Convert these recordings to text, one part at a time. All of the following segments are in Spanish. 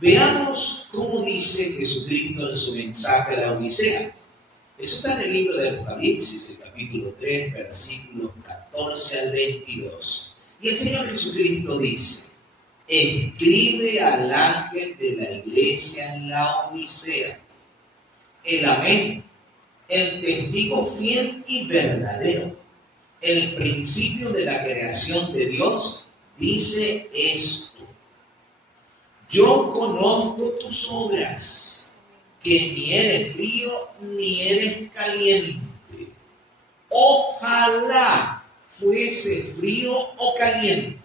Veamos cómo dice Jesucristo en su mensaje a la Odisea. Eso está en el libro de Apocalipsis, el capítulo 3, versículos 14 al 22. Y el Señor Jesucristo dice: escribe al ángel de la iglesia en la Odisea, el Amén, el testigo fiel y verdadero, el principio de la creación de Dios, dice esto: yo conozco tus obras, que ni eres frío ni eres caliente. Ojalá fuese frío o caliente,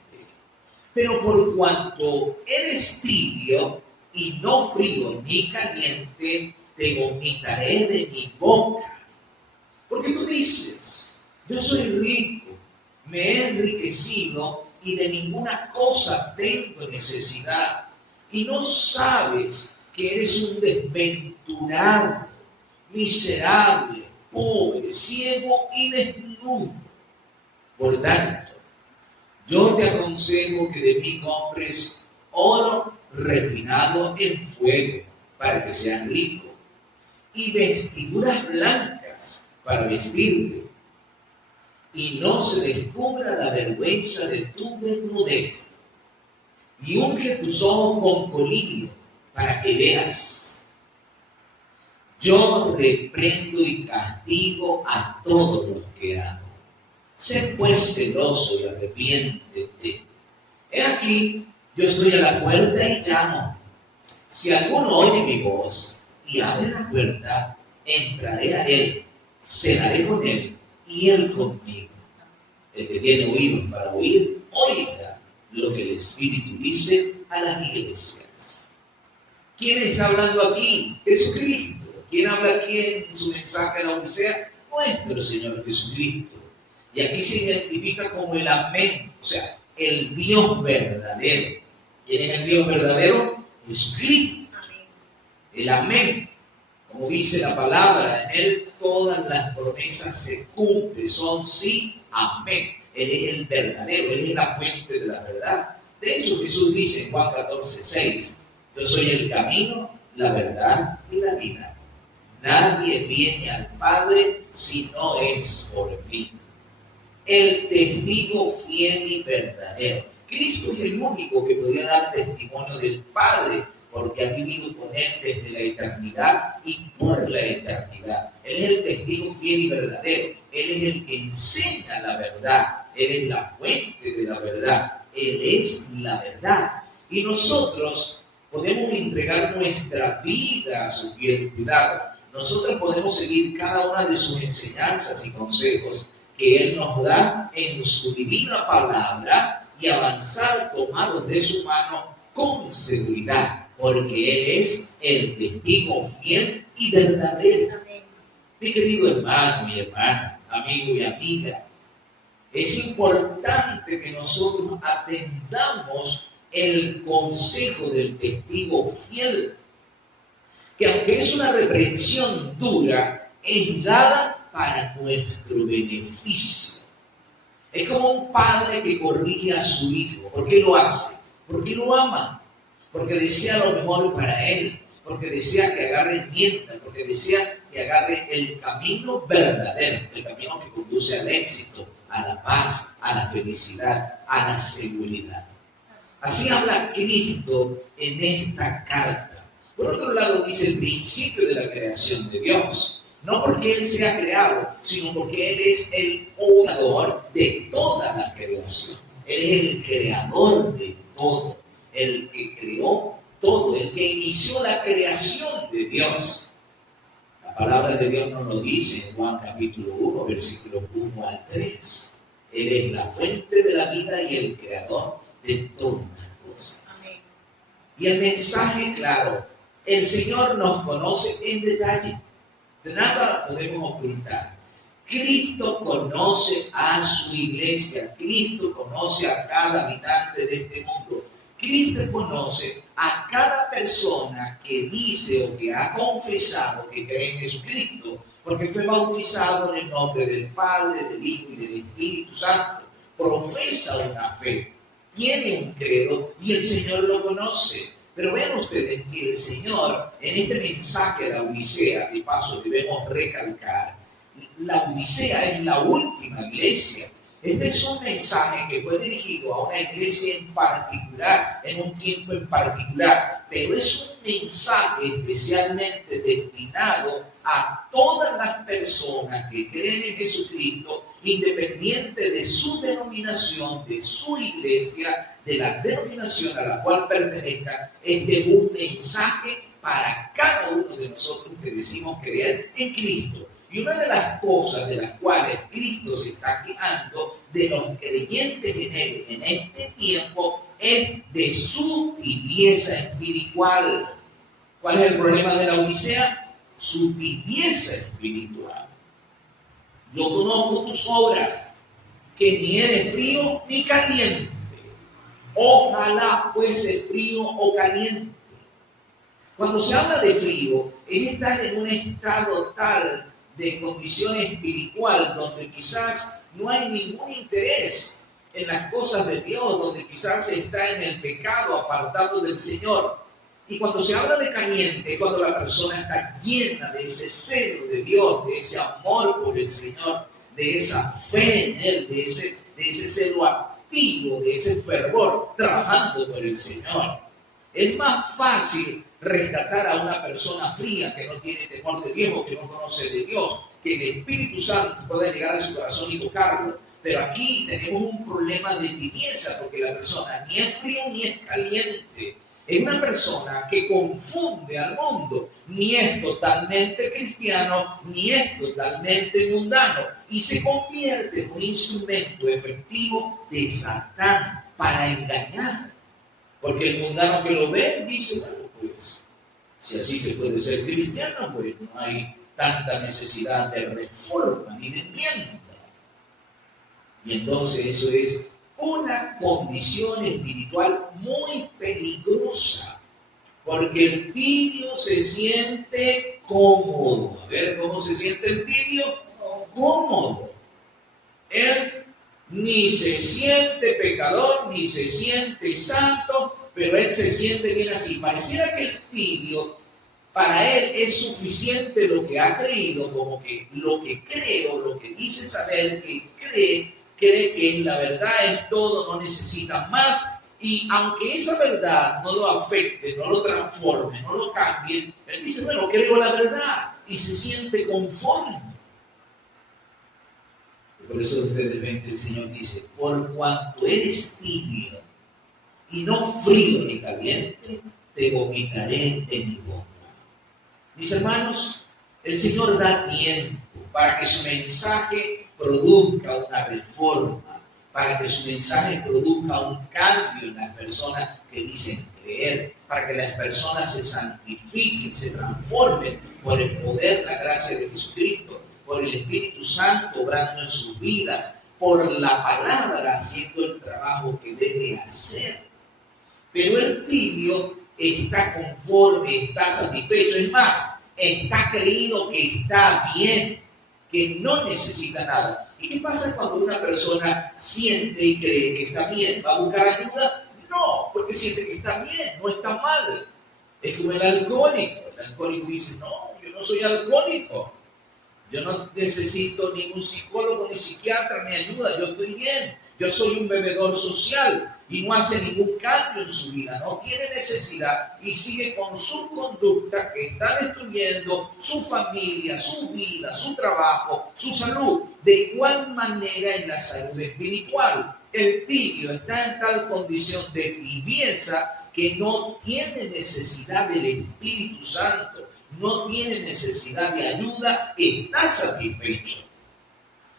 pero por cuanto eres tibio y no frío ni caliente, te vomitaré de mi boca. Porque tú dices: yo soy rico, me he enriquecido y de ninguna cosa tengo necesidad. Y no sabes que eres un desventurado, miserable, pobre, ciego y desnudo. Por tanto, yo te aconsejo que de mí compres oro refinado en fuego para que seas rico, y vestiduras blancas para vestirte, y no se descubra la vergüenza de tu desnudez. Y unge tus ojos con colirio para que veas. Yo reprendo y castigo a todos los que amo. Sé pues celoso y arrepiéntete. He aquí, yo estoy a la puerta y llamo. Si alguno oye mi voz y abre la puerta, entraré a él, cenaré con él y él conmigo. El que tiene oídos para oír, oiga lo que el Espíritu dice a las iglesias. ¿Quién está hablando aquí? Jesucristo. ¿Quién habla aquí en su mensaje a la Odisea? Nuestro Señor Jesucristo. Y aquí se identifica como el Amén, o sea, el Dios verdadero. ¿Quién es el Dios verdadero? Jesucristo. El Amén. Como dice la palabra, en Él todas las promesas se cumplen, son sí, amén. Él es el verdadero, Él es la fuente de la verdad. De hecho, Jesús dice en Juan 14:6, yo soy el camino, la verdad y la vida. Nadie viene al Padre si no es por mí. El testigo fiel y verdadero. Cristo es el único que podía dar testimonio del Padre, porque ha vivido con Él desde la eternidad y por la eternidad. Él es el testigo fiel y verdadero. Él es el que enseña la verdad. Él es la fuente de la verdad. Él es la verdad. Y nosotros podemos entregar nuestra vida a su fiel cuidado. Nosotros podemos seguir cada una de sus enseñanzas y consejos que Él nos da en su divina palabra y avanzar tomados de su mano con seguridad, porque Él es el testigo fiel y verdadero. Amén. Mi querido hermano y hermana, amigo y amiga, es importante que nosotros atendamos el consejo del testigo fiel, que aunque es una reprensión dura, es dada para nuestro beneficio. Es como un padre que corrige a su hijo. ¿Por qué lo hace? Porque lo ama, porque desea lo mejor para él, porque desea que agarre mienta, porque desea que agarre el camino verdadero, el camino que conduce al éxito, a la paz, a la felicidad, a la seguridad. Así habla Cristo en esta carta. Por otro lado, dice el principio de la creación de Dios. No porque Él sea creado, sino porque Él es el creador de toda la creación. Él es el creador de todo, el que creó todo, el que inició la creación de Dios. La palabra de Dios nos lo dice en Juan capítulo 1, versículos 1 al 3. Él es la fuente de la vida y el creador de todas las cosas. Amén. Y el mensaje claro, el Señor nos conoce en detalle. De nada podemos ocultar. Cristo conoce a su iglesia. Cristo conoce a cada habitante de este mundo. Cristo conoce a cada persona que dice o que ha confesado que cree en Jesucristo, porque fue bautizado en el nombre del Padre, del Hijo y del Espíritu Santo. Profesa una fe, tiene un credo y el Señor lo conoce. Pero vean ustedes que el Señor, en este mensaje de la Odisea, de paso debemos recalcar, la Odisea es la última iglesia. Este es un mensaje que fue dirigido a una iglesia en particular, en un tiempo en particular, pero es un mensaje especialmente destinado a todas las personas que creen en Jesucristo, independiente de su denominación, de su iglesia, de la denominación a la cual pertenezcan. Este es un mensaje para cada uno de nosotros que decimos creer en Cristo. Y una de las cosas de las cuales Cristo se está quejando de los creyentes en Él en este tiempo es de su tibieza espiritual. ¿Cuál es el problema de la Odisea? Su tibieza espiritual. Yo conozco tus obras, que ni eres frío ni caliente. Ojalá fuese frío o caliente. Cuando se habla de frío, es estar en un estado tal de condición espiritual donde quizás no hay ningún interés en las cosas de Dios, donde quizás se está en el pecado apartado del Señor. Y cuando se habla de caliente, cuando la persona está llena de ese celo de Dios, de ese amor por el Señor, de esa fe en Él, de ese celo activo, de ese fervor, trabajando por el Señor. Es más fácil rescatar a una persona fría que no tiene temor de Dios o que no conoce de Dios, que el Espíritu Santo puede llegar a su corazón y tocarlo. Pero aquí tenemos un problema de tibieza, porque la persona ni es frío ni es caliente. Es una persona que confunde al mundo, ni es totalmente cristiano, ni es totalmente mundano, y se convierte en un instrumento efectivo de Satán para engañar. Porque el mundano que lo ve dice, bueno, pues, si así se puede ser cristiano, pues no hay tanta necesidad de reforma ni de enmienda. Y entonces eso es una condición espiritual muy peligrosa, porque el tibio se siente cómodo. A ver, ¿cómo se siente el tibio? Cómodo. Él ni se siente pecador, ni se siente santo, pero él se siente bien así. Pareciera que el tibio, para él es suficiente lo que ha creído, como que lo que cree o lo que dice saber que cree que es la verdad en todo, no necesita más. Y aunque esa verdad no lo afecte, no lo transforme, no lo cambie, él dice, bueno, creo la verdad, y se siente conforme. Por eso ustedes ven que el Señor dice, por cuanto eres tibio y no frío ni caliente, te vomitaré de mi boca. Mis hermanos, el Señor da tiempo para que su mensaje produzca una reforma, para que su mensaje produzca un cambio en las personas que dicen creer, para que las personas se santifiquen, se transformen por el poder, la gracia de Jesucristo, por el Espíritu Santo obrando en sus vidas, por la palabra haciendo el trabajo que debe hacer. Pero el tibio está conforme, está satisfecho, es más, está creído que está bien, que no necesita nada. ¿Y qué pasa cuando una persona siente y cree que está bien? ¿Va a buscar ayuda? No, porque siente que está bien, no está mal. Es como el alcohólico. El alcohólico dice, no, yo no soy alcohólico. Yo no necesito ningún psicólogo ni psiquiatra me ayuda, yo estoy bien. Yo soy un bebedor social y no hace ningún cambio en su vida, no tiene necesidad y sigue con su conducta que está destruyendo su familia, su vida, su trabajo, su salud. De igual manera en la salud espiritual. El tibio está en tal condición de tibieza que no tiene necesidad del Espíritu Santo, no tiene necesidad de ayuda, está satisfecho.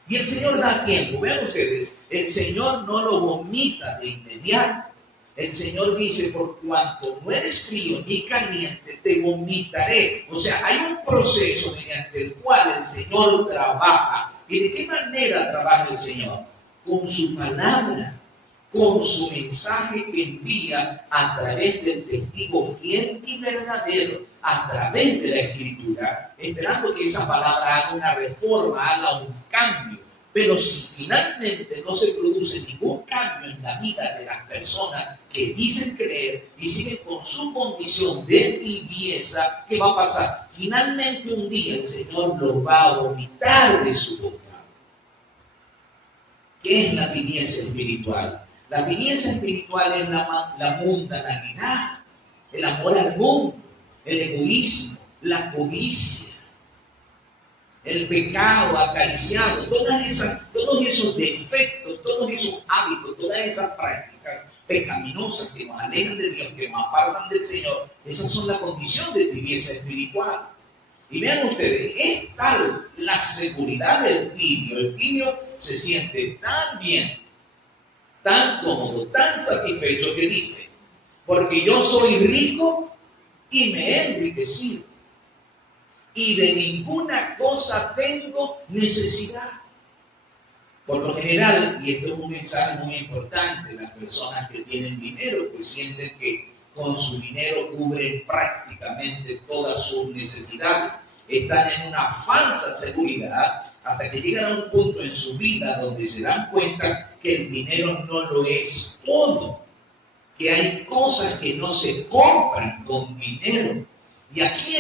Y el Señor da tiempo. Vean ustedes, el Señor no lo vomita de inmediato. El Señor dice, por cuanto no eres frío ni caliente, te vomitaré. O sea, hay un proceso mediante el cual el Señor trabaja. ¿Y de qué manera trabaja el Señor? Con su palabra, con su mensaje que envía a través del testigo fiel y verdadero, a través de la Escritura, esperando que esa palabra haga una reforma, haga un cambio. Pero si finalmente no se produce ningún cambio en la vida de las personas que dicen creer y siguen con su condición de tibieza, ¿qué va a pasar? Finalmente un día el Señor los va a vomitar de su boca. ¿Qué es la tibieza espiritual? La tibieza espiritual es la mundanalidad, el amor al mundo, el egoísmo, la codicia, el pecado acariciado, todos esos defectos, todos esos hábitos, todas esas prácticas pecaminosas que nos alejan de Dios, que nos apartan del Señor, esas son la condición de tibieza espiritual. Y vean ustedes, es tal la seguridad del tibio, el tibio se siente tan bien, tan cómodo, tan satisfecho que dice, porque yo soy rico y me he enriquecido, y de ninguna cosa tengo necesidad. Por lo general, y esto es un mensaje muy importante, las personas que tienen dinero, que sienten que con su dinero cubren prácticamente todas sus necesidades, están en una falsa seguridad hasta que llegan a un punto en su vida donde se dan cuenta que el dinero no lo es todo, que hay cosas que no se compran con dinero. Y aquí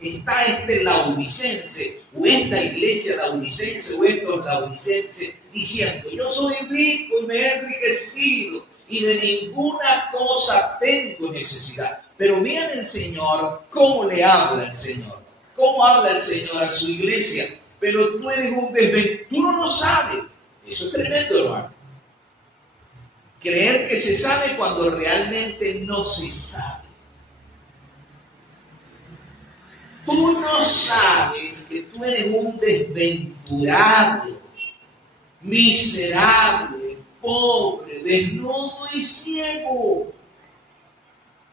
está este laodicense, o esta iglesia laodicense, o estos laodicenses, diciendo, yo soy rico y me he enriquecido, y de ninguna cosa tengo necesidad. Pero vean el Señor, cómo le habla el Señor, cómo habla el Señor a su iglesia. Pero tú eres un desventurado, tú no lo sabes. Eso es tremendo, hermano. Creer que se sabe cuando realmente no se sabe. Tú no sabes que tú eres un desventurado, miserable, pobre, desnudo y ciego.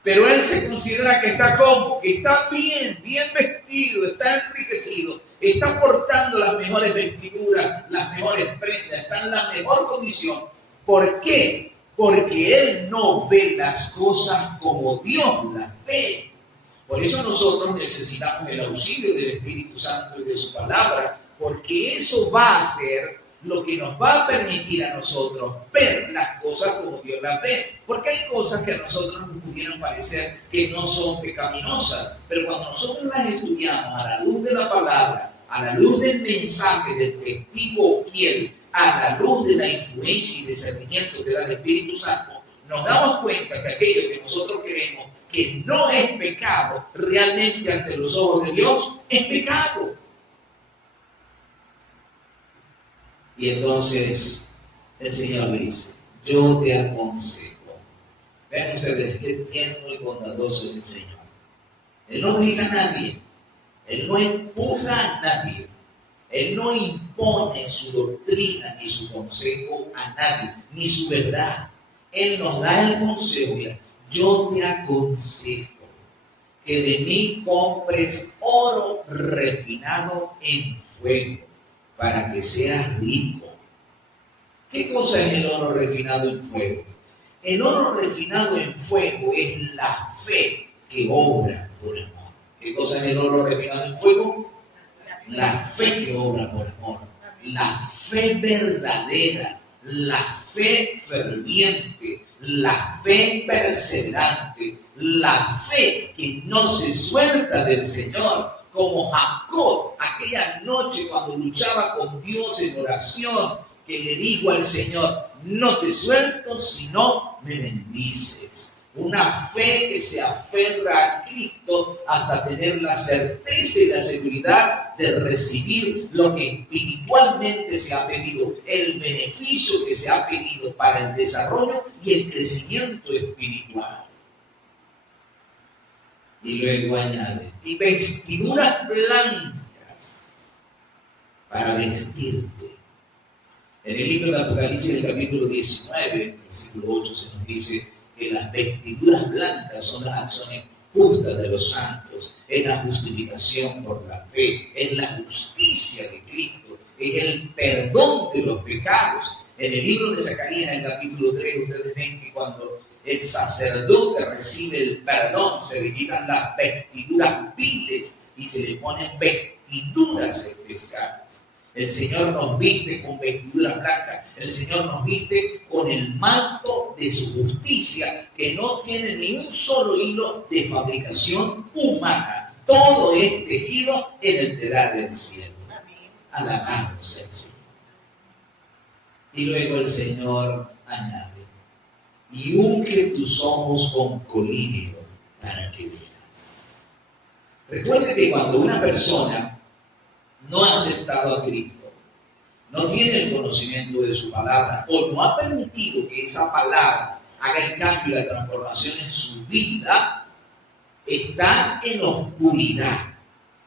Pero él se considera que está cómodo, que está bien vestido, está enriquecido, está portando las mejores vestiduras, las mejores prendas, está en la mejor condición. ¿Por qué? Porque él no ve las cosas como Dios las ve. Por eso nosotros necesitamos el auxilio del Espíritu Santo y de su palabra, porque eso va a ser lo que nos va a permitir a nosotros ver las cosas como Dios las ve. Porque hay cosas que a nosotros nos pudieran parecer que no son pecaminosas, pero cuando nosotros las estudiamos a la luz de la palabra, a la luz del mensaje del testigo fiel, a la luz de la influencia y discernimiento que da el Espíritu Santo, nos damos cuenta que aquello que nosotros queremos que no es pecado, realmente ante los ojos de Dios es pecado. Y entonces el Señor dice, yo te aconsejo. Vean ustedes qué tierno y bondadoso es el Señor. Él no obliga a nadie, Él no empuja a nadie, Él no impone su doctrina ni su consejo a nadie, ni su verdad. Él nos da el consejo, mira, yo te aconsejo que de mí compres oro refinado en fuego para que seas rico. ¿Qué cosa es el oro refinado en fuego? El oro refinado en fuego es la fe que obra por amor. ¿Qué cosa es el oro refinado en fuego? La fe que obra por amor. La fe verdadera, la fe ferviente, la fe perseverante, la fe que no se suelta del Señor, como Jacob aquella noche cuando luchaba con Dios en oración, que le dijo al Señor, no te suelto si no me bendices. Una fe que se aferra a Cristo hasta tener la certeza y la seguridad de recibir lo que espiritualmente se ha pedido, el beneficio que se ha pedido para el desarrollo y el crecimiento espiritual. Y luego añade, y vestiduras blancas para vestirte. En el libro de Apocalipsis, el capítulo 19, versículo 8, se nos dice que las vestiduras blancas son las acciones justas de los santos, es la justificación por la fe, es la justicia de Cristo, es el perdón de los pecados. En el libro de Zacarías, en el capítulo 3, ustedes ven que cuando el sacerdote recibe el perdón, se le quitan las vestiduras viles y se le ponen vestiduras especiales. El Señor nos viste con vestiduras blancas. El Señor nos viste con el manto de su justicia, que no tiene ni un solo hilo de fabricación humana. Todo es tejido en el telar del cielo. Alabado sea el Señor. Y luego el Señor añade: y unge tus ojos con colirio para que veas. Recuerde que cuando una persona no ha aceptado a Cristo, no tiene el conocimiento de su palabra, o no ha permitido que esa palabra haga el cambio y la transformación en su vida, está en oscuridad,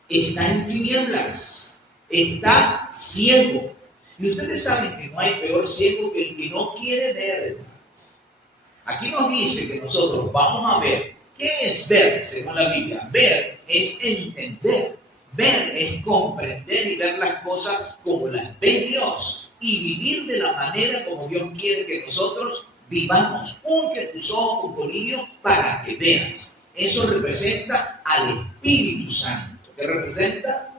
está en tinieblas, está ciego. Y ustedes saben que no hay peor ciego que el que no quiere ver. Aquí nos dice que nosotros vamos a ver. ¿Qué es ver según la Biblia? Ver es entender. Ver es comprender y ver las cosas como las ve Dios y vivir de la manera como Dios quiere que nosotros vivamos. Unge tus ojos con colirio para que veas. Eso representa al Espíritu Santo. ¿Qué representa?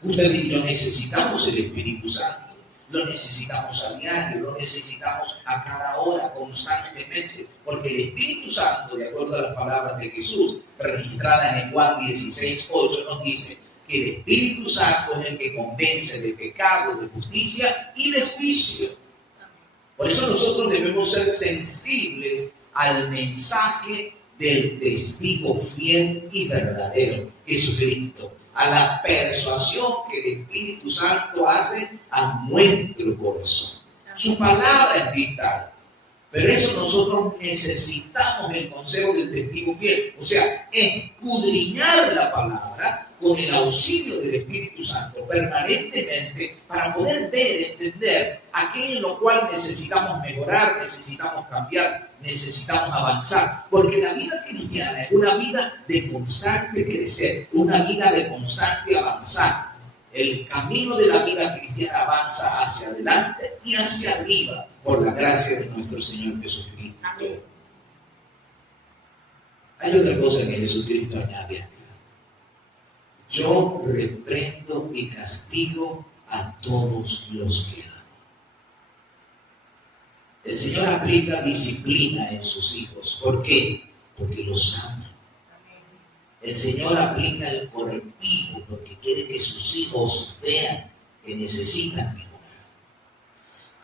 Usted y yo necesitamos el Espíritu Santo. Lo necesitamos a diario, lo necesitamos a cada hora, constantemente, porque el Espíritu Santo, de acuerdo a las palabras de Jesús, registradas en Juan 16:8, nos dice que el Espíritu Santo es el que convence de pecado, de justicia y de juicio. Por eso nosotros debemos ser sensibles al mensaje del testigo fiel y verdadero, Jesucristo, a la persuasión que el Espíritu Santo hace a nuestro corazón. Su palabra es vital, pero eso nosotros necesitamos el consejo del testigo fiel, o sea, escudriñar la palabra con el auxilio del Espíritu Santo permanentemente para poder ver, entender aquello en lo cual necesitamos mejorar, necesitamos cambiar, necesitamos avanzar, porque la vida cristiana es una vida de constante crecer, una vida de constante avanzar. El camino de la vida cristiana avanza hacia adelante y hacia arriba por la gracia de nuestro Señor Jesucristo. Amén. Hay otra cosa que Jesucristo añade acá: yo reprendo y castigo a todos los que amo. El Señor aplica disciplina en sus hijos. ¿Por qué? Porque los ama. El Señor aplica el correctivo porque quiere que sus hijos vean que necesitan mejorar.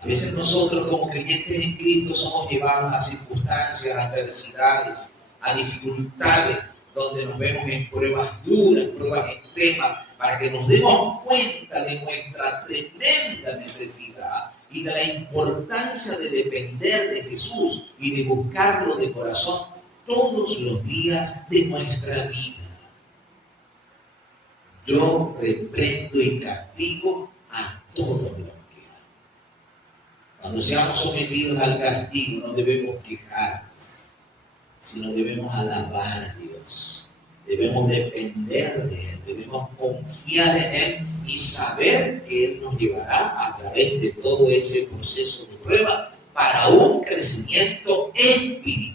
A veces nosotros como creyentes en Cristo somos llevados a circunstancias, a adversidades, a dificultades, donde nos vemos en pruebas duras, pruebas extremas, para que nos demos cuenta de nuestra tremenda necesidad y de la importancia de depender de Jesús y de buscarlo de corazón todos los días de nuestra vida. Yo reprendo y castigo a todos los que amo. Cuando seamos sometidos al castigo, no debemos quejarnos, sino debemos alabar a Dios. Debemos depender de Él, debemos confiar en Él y saber que Él nos llevará a través de todo ese proceso de prueba para un crecimiento espiritual.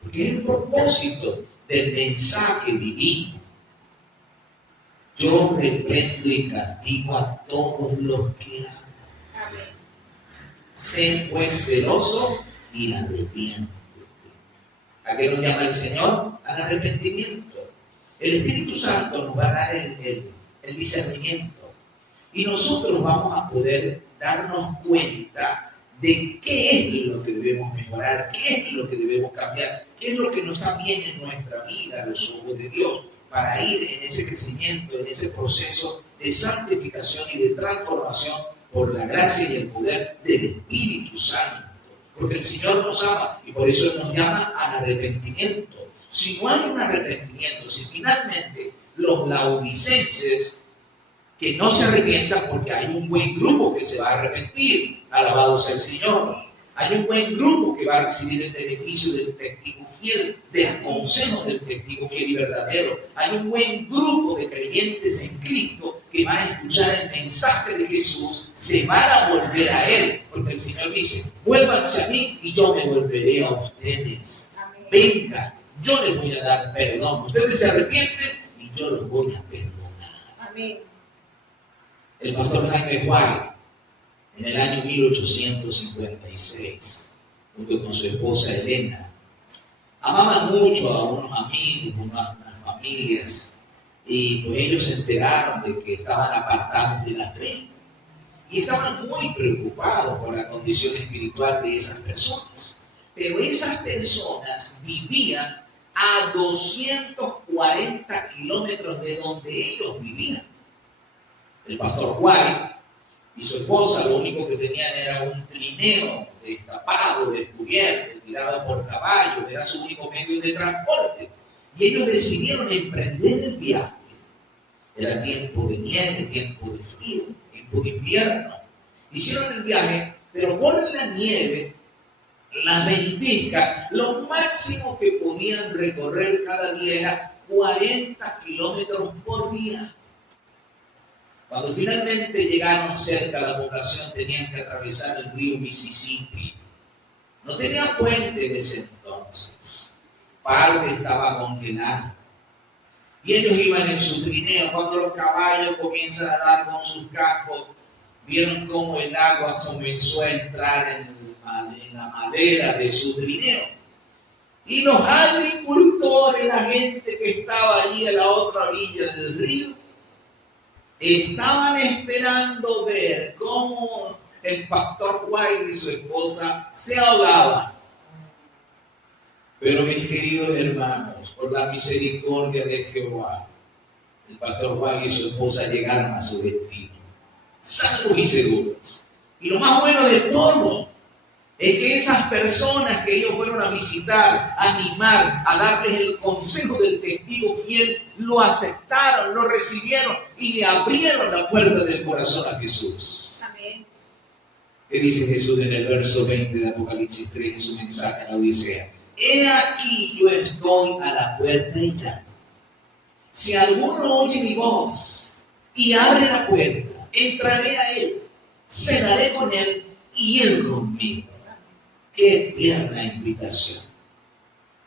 Porque es el propósito del mensaje divino. Yo reprendo y castigo a todos los que amo. Amén. Sé pues celoso y arrepiéntete. ¿A qué nos llama el Señor? Al arrepentimiento. El Espíritu Santo nos va a dar el discernimiento. Y nosotros vamos a poder darnos cuenta de qué es lo que debemos mejorar, qué es lo que debemos cambiar, qué es lo que no está bien en nuestra vida a los ojos de Dios, para ir en ese crecimiento, en ese proceso de santificación y de transformación por la gracia y el poder del Espíritu Santo. Porque el Señor nos ama y por eso Él nos llama al arrepentimiento. Si no hay un arrepentimiento, si finalmente los laodicenses que no se arrepientan, porque hay un buen grupo que se va a arrepentir, alabado sea el Señor. Hay un buen grupo que va a recibir el beneficio del testigo fiel, del consejo del testigo fiel y verdadero. Hay un buen grupo de creyentes en Cristo que van a escuchar el mensaje de Jesús, se van a volver a Él, porque el Señor dice: vuélvanse a mí y yo me volveré a ustedes. Amén. Venga, yo les voy a dar perdón. Ustedes se arrepienten y yo los voy a perdonar. Amén. el pastor Jaime White, en el año 1856, junto con su esposa Elena, amaban mucho a unos amigos, unas familias, y pues ellos se enteraron de que estaban apartados de la fe y estaban muy preocupados por la condición espiritual de esas personas. Pero esas personas vivían a 240 kilómetros de donde ellos vivían. El pastor White y su esposa lo único que tenían era un trineo destapado, descubierto, tirado por caballos, era su único medio de transporte. Y ellos decidieron emprender el viaje. Era tiempo de nieve, tiempo de frío, tiempo de invierno. Hicieron el viaje, pero por la nieve, la ventisca, lo máximo que podían recorrer cada día era 40 kilómetros por día. Cuando finalmente llegaron cerca a la población, tenían que atravesar el río Mississippi. No tenían puente en ese entonces. Parte estaba congelada. Y ellos iban en su trineo. Cuando los caballos comienzan a dar con sus cascos, vieron cómo el agua comenzó a entrar en la madera de su trineo. Y los agricultores, la gente que estaba allí a la otra orilla del río, estaban esperando ver cómo el pastor White y su esposa se ahogaban. Pero mis queridos hermanos, por la misericordia de Jehová, el pastor White y su esposa llegaron a su destino, salvos y seguros. Y lo más bueno de todo es que esas personas que ellos fueron a visitar, a animar, a darles el consejo del testigo fiel, lo aceptaron, lo recibieron y le abrieron la puerta del corazón a Jesús. Amén. ¿Qué dice Jesús en el verso 20 de Apocalipsis 3 en su mensaje en la Odisea? He aquí yo estoy a la puerta y llamo. Si alguno oye mi voz y abre la puerta, entraré a él, cenaré con él y él conmigo. Qué tierna invitación.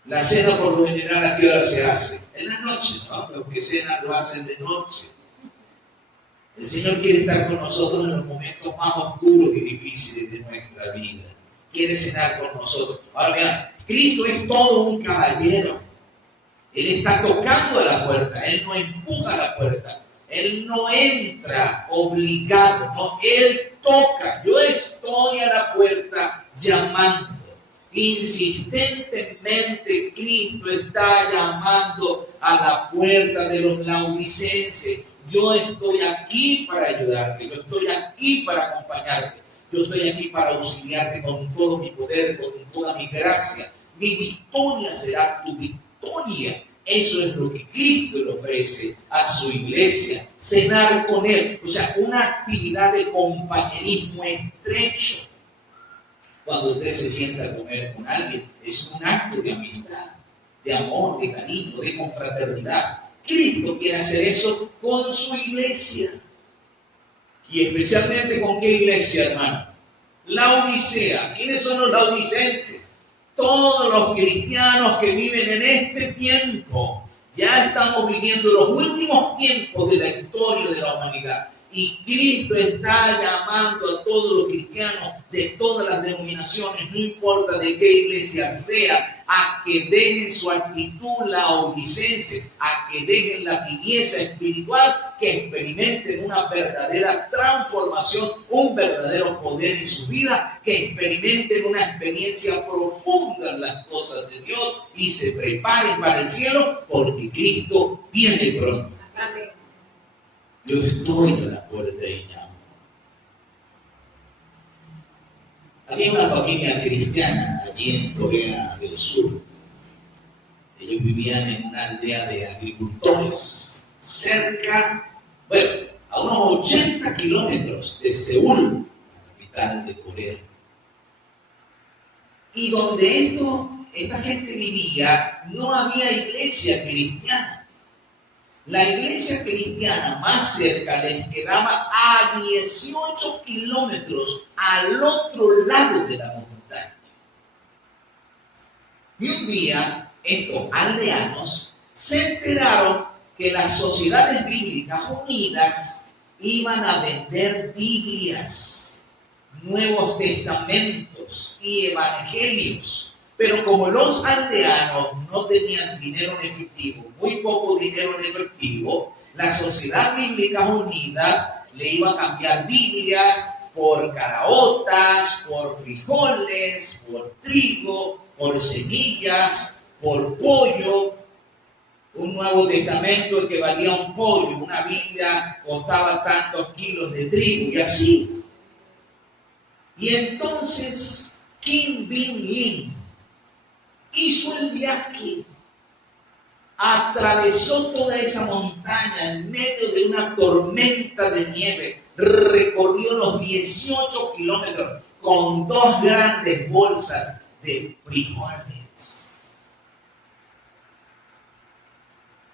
La cena por lo general, ¿a qué hora se hace? En la noche, ¿no? Los que cenan lo hacen de noche. El Señor quiere estar con nosotros en los momentos más oscuros y difíciles de nuestra vida. Quiere cenar con nosotros. Ahora vean, Cristo es todo un caballero. Él está tocando a la puerta. Él no empuja a la puerta. Él no entra obligado. No, Él toca. Yo estoy a la puerta llamando. Insistentemente Cristo está llamando a la puerta de los laodicenses. Yo estoy aquí para ayudarte. Yo estoy aquí para acompañarte. Yo estoy aquí para auxiliarte con todo mi poder, con toda mi gracia. Mi victoria será tu victoria. Eso es lo que Cristo le ofrece a su iglesia. Cenar con Él. O sea, una actividad de compañerismo estrecho. Cuando usted se sienta a comer con alguien, es un acto de amistad, de amor, de cariño, de confraternidad. Cristo quiere hacer eso con su iglesia. Y especialmente con qué iglesia, hermano. La Odisea. ¿Quiénes son los laodicenses? Todos los cristianos que viven en este tiempo. Ya estamos viviendo los últimos tiempos de la historia de la humanidad. Y Cristo está llamando a todos los cristianos de todas las denominaciones, no importa de qué iglesia sea, a que dejen su actitud laodicense, a que dejen la tibieza espiritual, que experimenten una verdadera transformación, un verdadero poder en su vida, que experimenten una experiencia profunda en las cosas de Dios y se preparen para el cielo, porque Cristo viene pronto. Amén. Yo estoy a la puerta y llamo. Había una familia cristiana allí en Corea del Sur. Ellos vivían en una aldea de agricultores, cerca, a unos 80 kilómetros de Seúl, la capital de Corea. Y donde esta gente vivía, no había iglesia cristiana. La iglesia cristiana más cerca les quedaba a 18 kilómetros al otro lado de la montaña. Y un día, estos aldeanos se enteraron que las sociedades bíblicas unidas iban a vender Biblias, Nuevos Testamentos y Evangelios. Pero como los aldeanos no tenían dinero en efectivo, muy poco dinero en efectivo, la Sociedad Bíblica Unida le iba a cambiar Biblias por caraotas, por frijoles, por trigo, por semillas, por pollo. Un Nuevo Testamento que valía un pollo, una Biblia costaba tantos kilos de trigo y así. Y entonces Kim Bin-Lin hizo el viaje, atravesó toda esa montaña en medio de una tormenta de nieve, recorrió los 18 kilómetros con 2 grandes bolsas de frijoles.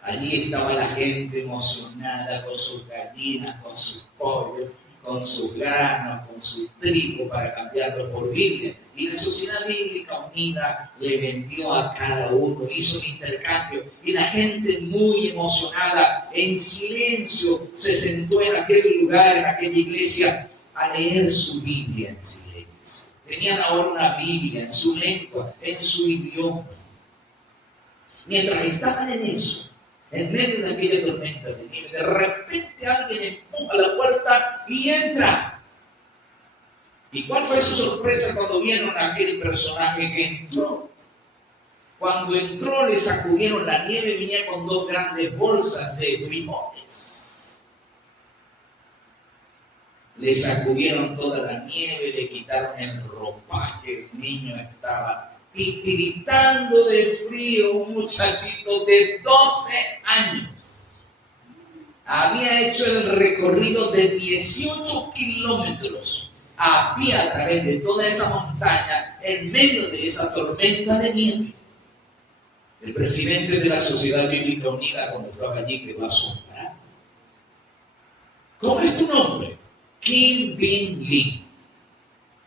Allí estaba la gente emocionada con sus gallinas, con sus pollos, con sus granos, con su trigo para cambiarlo por Biblia. Y la Sociedad Bíblica Unida le vendió a cada uno, hizo un intercambio. Y la gente muy emocionada, en silencio, se sentó en aquel lugar, en aquella iglesia, a leer su Biblia en silencio. Tenían ahora una Biblia en su lengua, en su idioma. Mientras estaban en eso, en medio de aquella tormenta de nieve, de repente alguien empuja la puerta y entra. ¿Y cuál fue su sorpresa cuando vieron a aquel personaje que entró? Cuando entró le sacudieron la nieve, venía con 2 grandes bolsas de frijoles. Le sacudieron toda la nieve, le quitaron el ropaje, el niño estaba titiritando de frío, un muchachito de 12 años. Había hecho el recorrido de 18 kilómetros a pie a través de toda esa montaña, en medio de esa tormenta de nieve. El presidente de la Sociedad Bíblica Unida, cuando estaba allí, quedó asombrado. ¿Cómo es tu nombre? Kim Bin-Lin.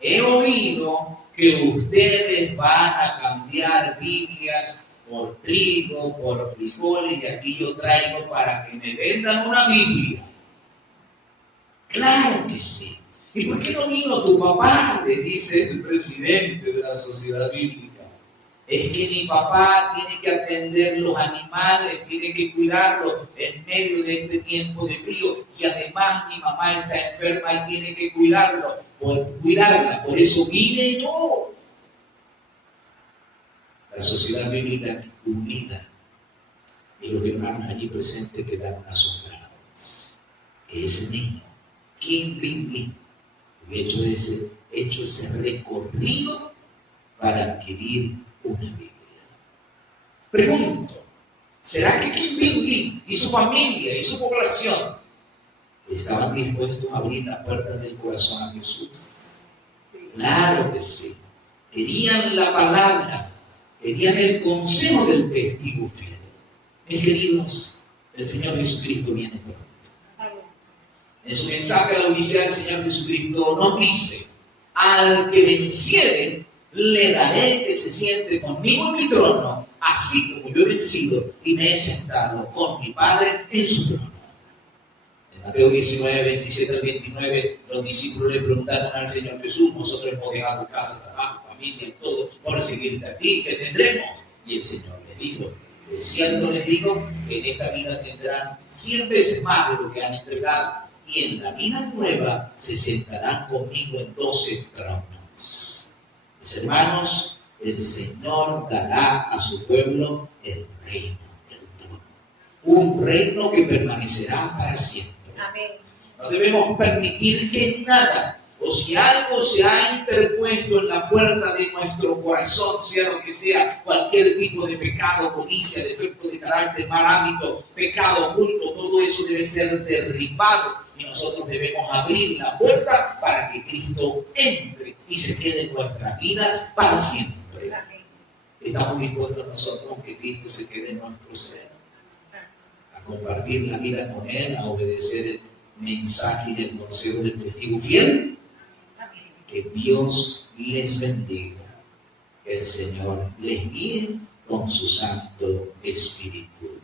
He oído que ustedes van a cambiar Biblias por trigo, por frijoles, y aquí yo traigo para que me vendan una Biblia. Claro que sí. ¿Y por qué no vino tu papá?, le dice el presidente de la Sociedad Bíblica. Es que mi papá tiene que atender los animales, tiene que cuidarlos en medio de este tiempo de frío, y además mi mamá está enferma y tiene que cuidarla, por eso vine yo. La Sociedad Bíblica Unida y los hermanos allí presentes quedaron asombrados. Que ese niño, Kim Bin-Lin, había hecho ese recorrido para adquirir una Biblia. Pregunto, ¿será que Kim Bin-Lin y su familia y su población estaban dispuestos a abrir la puerta del corazón a Jesús? Claro que sí. Querían la palabra, querían el consejo del testigo fiel. Mis queridos, el Señor Jesucristo viene pronto. En su mensaje a la Odisea, el Señor Jesucristo nos dice: al que venciere, le daré que se siente conmigo en mi trono, así como yo he vencido y me he sentado con mi Padre en su trono. En Mateo 19, 27 al 29, los discípulos le preguntaron al Señor Jesús: nosotros hemos dejado casa, trabajo, familia, todo, por seguirte a ti, ¿qué tendremos? Y el Señor le dijo: de cierto les digo que en esta vida tendrán 100 veces más de lo que han entregado, y en la vida nueva se sentarán conmigo en 12 tronos. Mis hermanos, el Señor dará a su pueblo el reino, el trono. Un reino que permanecerá para siempre. Amén. No debemos permitir que nada, o si algo se ha interpuesto en la puerta de nuestro corazón, sea lo que sea, cualquier tipo de pecado, codicia, defecto de carácter, mal hábito, pecado oculto, todo eso debe ser derribado. Y nosotros debemos abrir la puerta para que Cristo entre y se quede en nuestras vidas para siempre. Estamos dispuestos nosotros que Cristo se quede en nuestro ser, a compartir la vida con Él, a obedecer el mensaje y el consejo del testigo fiel. Que Dios les bendiga, que el Señor les guíe con su Santo Espíritu.